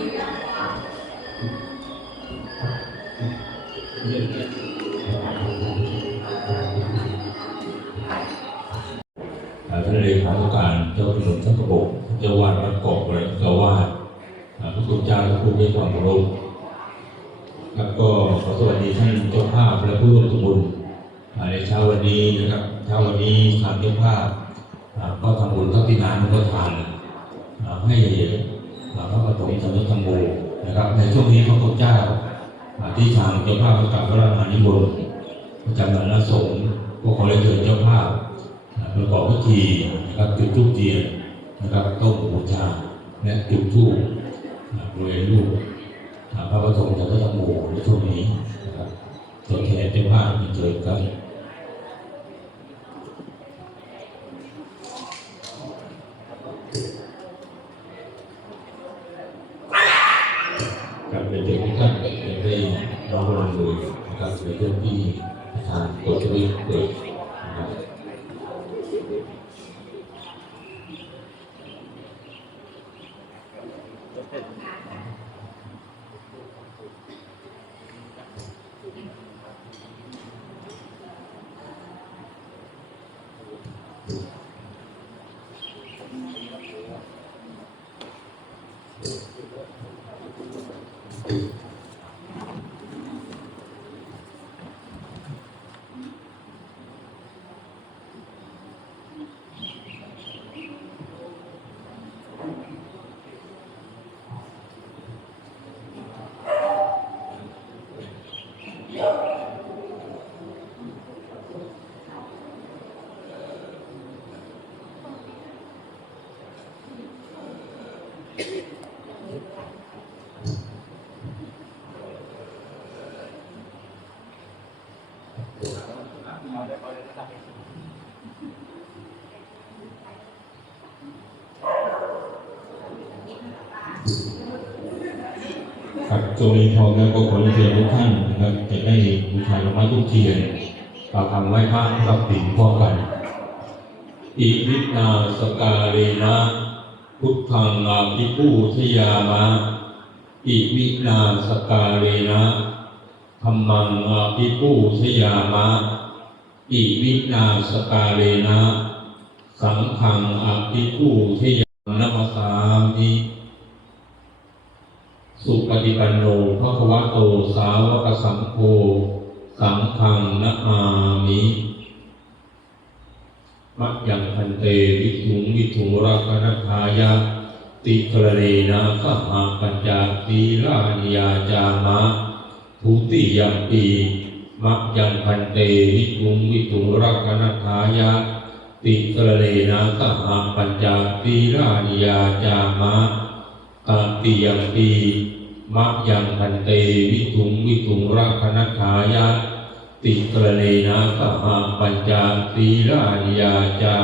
ท่านเลขาธิการเจ้าถนนทั้งระบอกเจ้าวาดวัดเกาะและเจ้าวาดอ่าพระคุณเจ้าและผู้มีความเคารพแล้วก็ขอสวัสดีท่านเจ้าภาพและผู้ร่วมทุกบุญอ่าในเช้าวันนี้นะครับเช้าวันนี้ทางเจ้าภาพอ่าก็ทำบุญเท่าที่น้ำก็ทานให้ พระปฐมสมเด็จธรรมโมนะครับ ในช่วงนี้พระคุณเจ้าที่ทางเจ้าภาพประกาศพระราชานิมนต์ประจำวันสงฆ์ก็ขอเรียนเชิญเจ้าภาพประกอบพิธีนะครับจุดธูปเทียนนะครับต้มบูชาและจุดธูปบริเวณรูปพระปฐมจักรยานโมในช่วงนี้นะครับตัวแทนเจ้าภาพมีเจอกันกับในเด็กทุกท่านจะได้น้อมรำมือนะครับในเรื่องที่ทางกฎจะไม่เกิดนะครับ ครับตรงนี้พร้อมแล้วก็ขอเชิญทุกท่านนะครับจะได้บูชาดอกไม้ทุกเทียนกล่าวคำไว้พระรับสินพร้อมกันอิวินาสกาเรนะพุทธังอาภิปูชยามะอิวินาสกาเรนะธรรมังอาภิปูชยามะอิวินาสกาเรนะ สังฆังอาภิปูชยามะนัมสสามิ สุปฏิปันโนภะควะโตสาวกสังโฆสังฆังนะอามิมะยังพันเตวิถุงวิถุงรักนัทายะติกระเรนะสหปัญจตีรานิยาจามะทุติยัมปีมะยังพันเตวิถุงวิถุงรักนัทายะติกระเรนะสหปัญจตีรานิยาจามะตติยัมปี มะยังพันเตวิถุงวิถุงรักนัทายะติกระเลนะสหปัญจตีรานิยาจา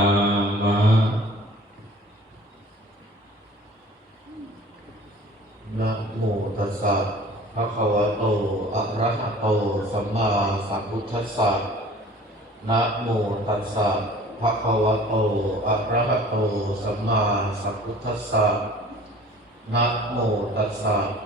มะนะโมตัสสะภะคะวะโตอะระหะโตสัมมาสัมพุทธัสสะนะโมตัสสะภะคะวะโตอะระหะโตสัมมาสัมพุทธัสสะนะโมตัสสะ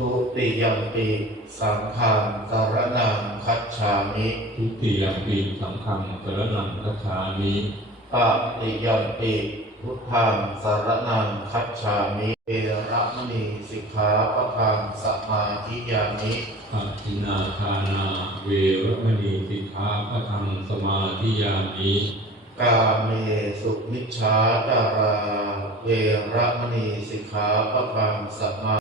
ทุติยมปีสังฆังสารนังคัจฉามิทุติยมปีสังฆังสารนังคัจฉามิตติยมปีพุทธังสารนังคัจฉามิเอระมณีสิกขาปะทังสมาธิยามิปัตินาทานาเวรมณีสิกขาปะทังสมาธิยามิกาเมสุมิชฌาจารา เวรมณีสิกขาปะทังสมา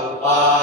อุปา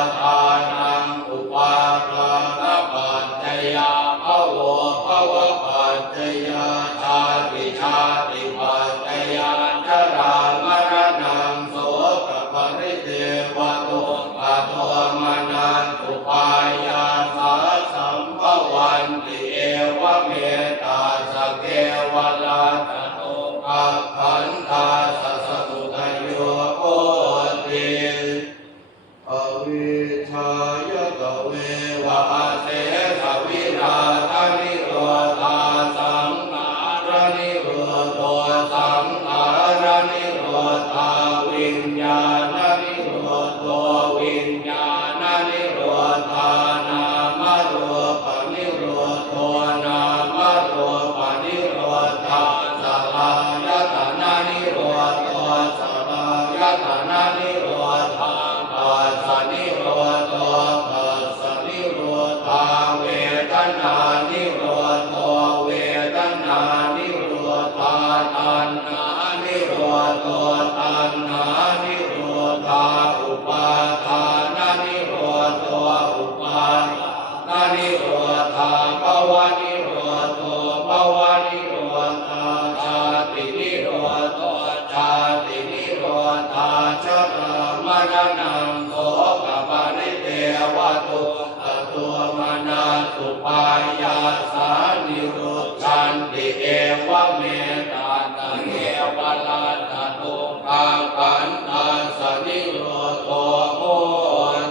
ตุกังขันนังสนิโรตโห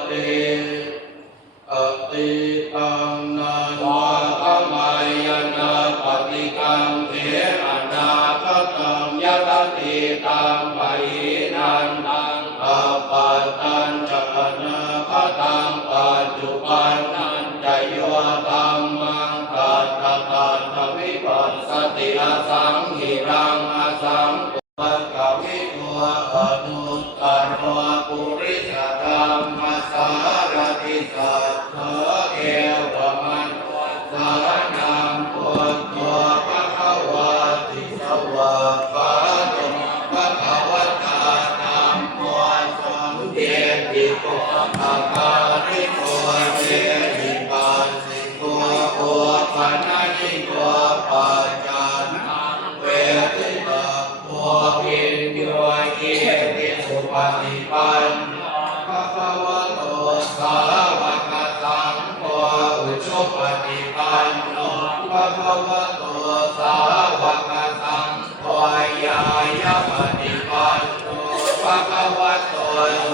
ติอติตังนันะธรมายนาปิกังเถอนาคังยตติตังปะหินังอัปัญจนาคตังปัจจุปันนันจโยตัมมังตัตตะตะวิปัสสติอาสัง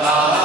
สาวก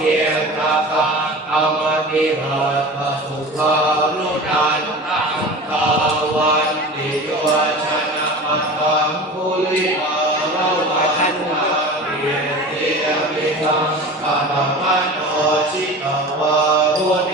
เทียนตาคังอมติหัตถสุภารุนันตังตาวันติโยชนะมังคังคุลิอาระวันนาเรียเตมิตังปะปะมะโนชิตวารุเน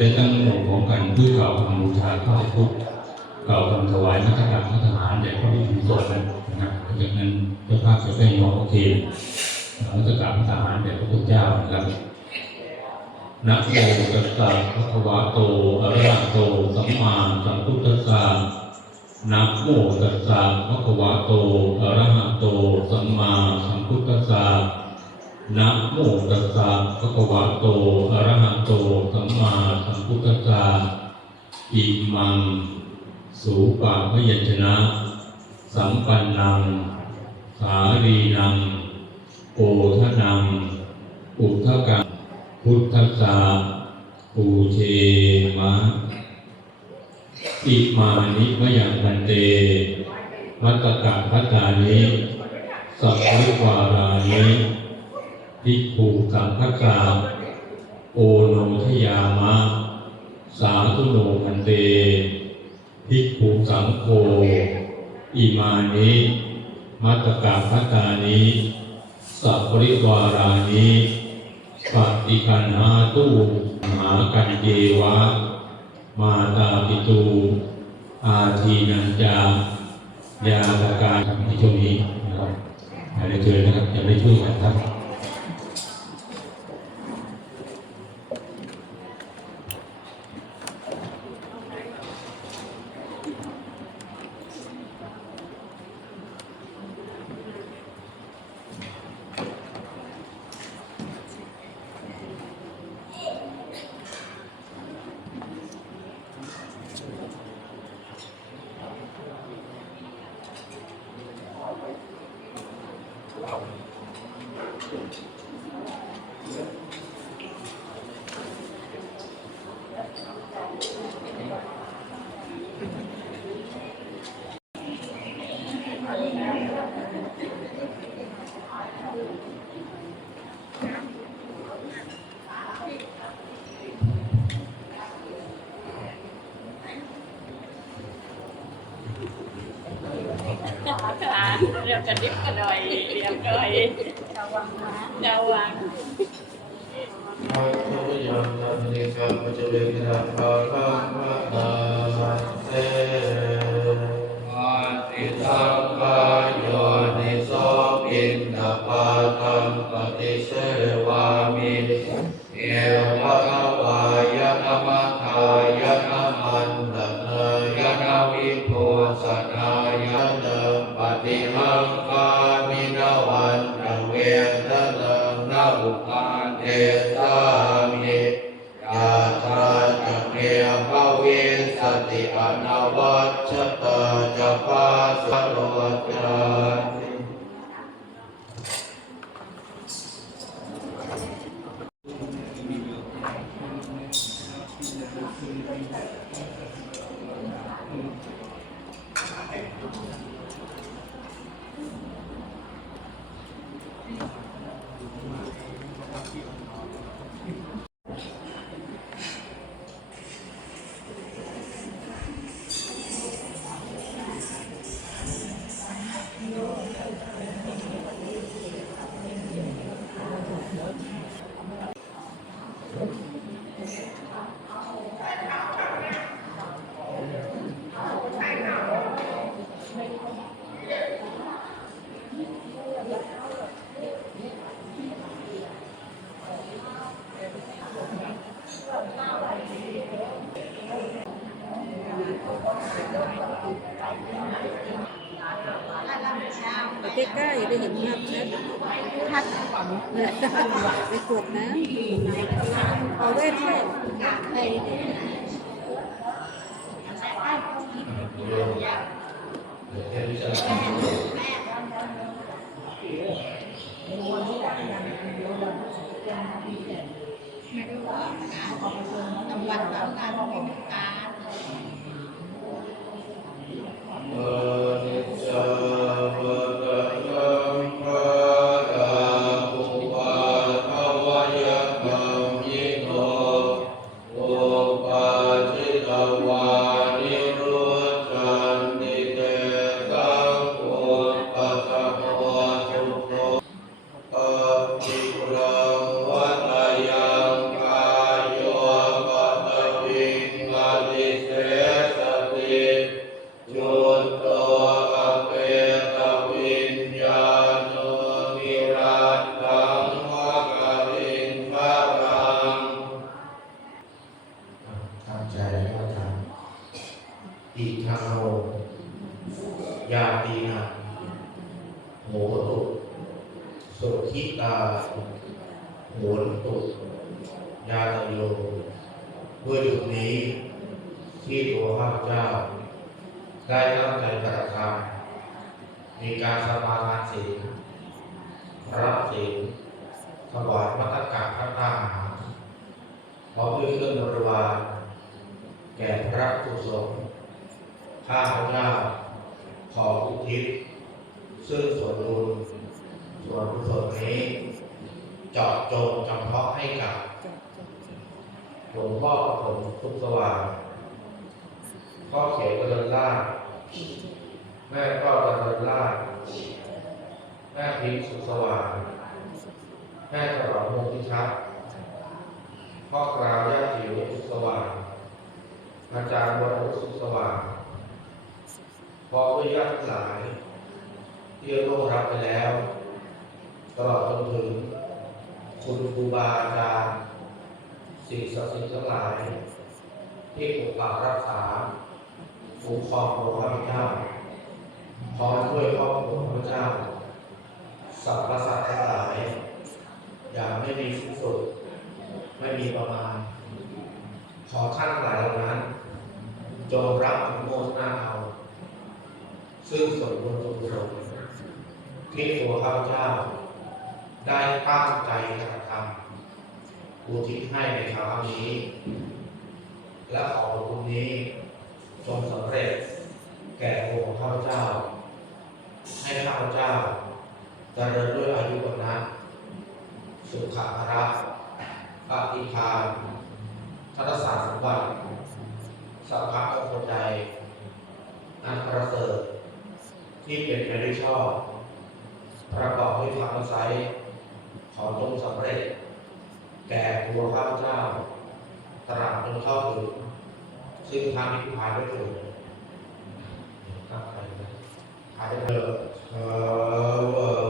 ได้ตั้งหมู่ของกันเพื่อกล่าวคำบูชาข้าพุทธกล่าวคำถวายมัตการทหารแด่พระพิธีสงฆ์นะครับจากนั้นเจ้าภาพจะได้ยกโอเคมัตการทหารแด่พระพุทธเจ้านะครับ นะโมตัสสะภะคะวะโตอะระหะโตสัมมาสัมพุทธัสสะนะโมตัสสะภะคะวะโตอะระหะโตสัมมาสัมพุทธัสสะนะโมตัสสะภะคะวะโตอะระหะโตสัมมาสัมพุทธัสสะอิมังสูปะพยัญชนะ สัมปันนัง สารีนังโอทนังอุทะกัง พุทธสสะปูเชมะอิมานิมยังพันเตมัตตกะพัตานิสัพพิวารานิภิกขุสังฆกาโอโนทยามะ สาธุโนพันเตภิกขุสังโฆอิมานิมัตตกาพัตานิสัพปริวารานิ ปฏิกันหาตุมหากันเจวะ มาตาปิตู อาทีนันจายาตการทำในช่วงนี้นะครับอย่าได้เจอนะครับอย่าได้ช่วยกันครับ อ รียกกระดิบกระดอยเรียบร้อยระวังนะจ้าวังอาตุยังนันติกาปจเจเวกนาภาคังวะนา สโรจา ได้เห็นภาพชัดทัดไปกดนะเอาแว่นด้วยใครรางวัลแล้วงานของกา จิ สมาทานศีลรับศีลถวายมัตตกะพระตาหารพร้อมด้วยเครื่องบริวารแก่พระกุศลข้าพเจ้าขออุทิศ ซึ่งส่วนบุญส่วนกุศลนี้เจาะจงจำเพาะให้กับหลวงพ่อปฐมทุกสว่างพ่อเขียวกระเดินล่าแม่ก็กระเดินล่า แม่พิมสุสว่างแม่ฉลองมงพิทักพ่อกราวย่าจิ๋วสุสว่างอาจารย์วรุสุสว่างพร้อมด้วยญาติหลายที่ร่วงรับไปแล้ว ตลอดจนถึงคุณครูบาอาจารย์สิ่งศักดิ์สิทธิ์ทั้งหลาย ที่ปกปักรักษาคุ้มครองตัวข้าพเจ้าพร้อมด้วยครอบครัวข้าพเจ้า สรรพสัตว์ทั้งหลาย อย่างไม่มีสิ้นสุด ไม่มีประมาณ ขอท่านหลายเหล่านั้น จงรับอนุโมทนาเอา ซึ่งส่วนบุญส่วนกุศลที่ตัวข้าพเจ้า ได้ตั้งใจกระทำอุทิศให้ในคราวนี้ และขอบุญนี้จงสำเร็จ แก่ตัวของข้าพเจ้า ให้ข้าพเจ้า เจริญด้วยอายุวันนะสุขภาระปฏิภาณทัศสารสมบัติสัพพะมงคลใจอันประเสริฐที่เป็นไปด้วยชอบ ประกอบด้วยธรรมไสยขอจงสำเร็จ แก่ตัวข้าพเจ้า ตราบจนเข้าถึงซึ่งทางนิพพานด้วยเถิดข้าพเจ้าขายเถิดขาวะริวะ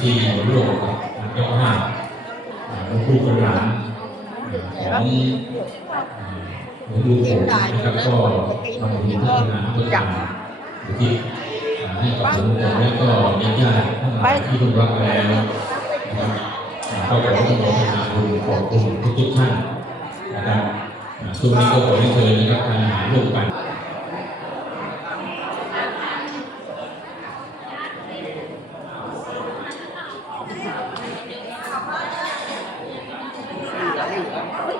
ที่ร่วมกับเจ้าภาพลวงปู่เป็นหลานของหลวงปู่ผมนะครับก็ทำบุญพัฒนาเพื่อการอุทิศให้กับหลวงปู่และก็ญาติๆทั้งหลายที่ร่วมรับแล้วนะครับก็ขออนุโมทนาบุญขอบคุณทุกๆท่านนะครับช่วงนี้ก็ขอให้เชิญนะครับการหาร่วมกัน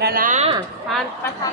นาราทานประทาน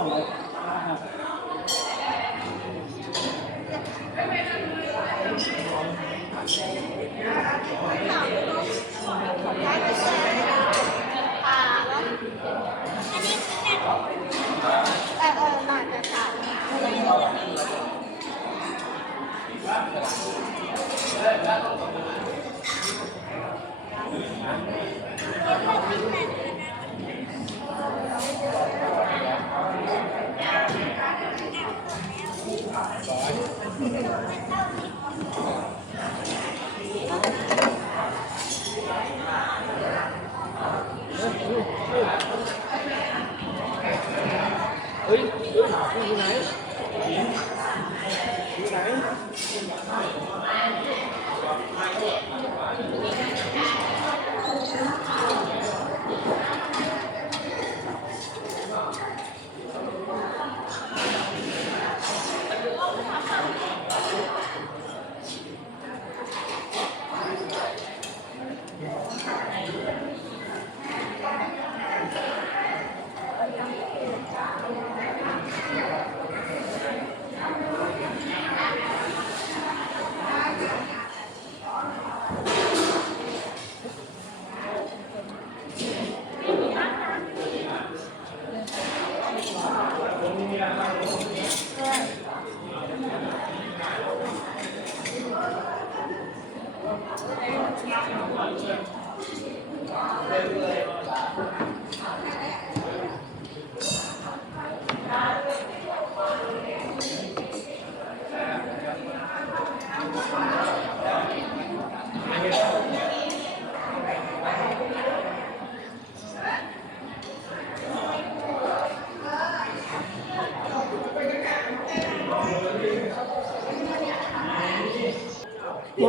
ค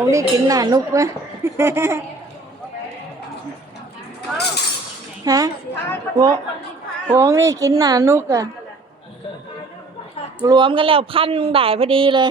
งนี่กินหนานุกไหมฮะวงวงนี่กินหนานุกอะรวมกันแล้วพันได้พอดีเลย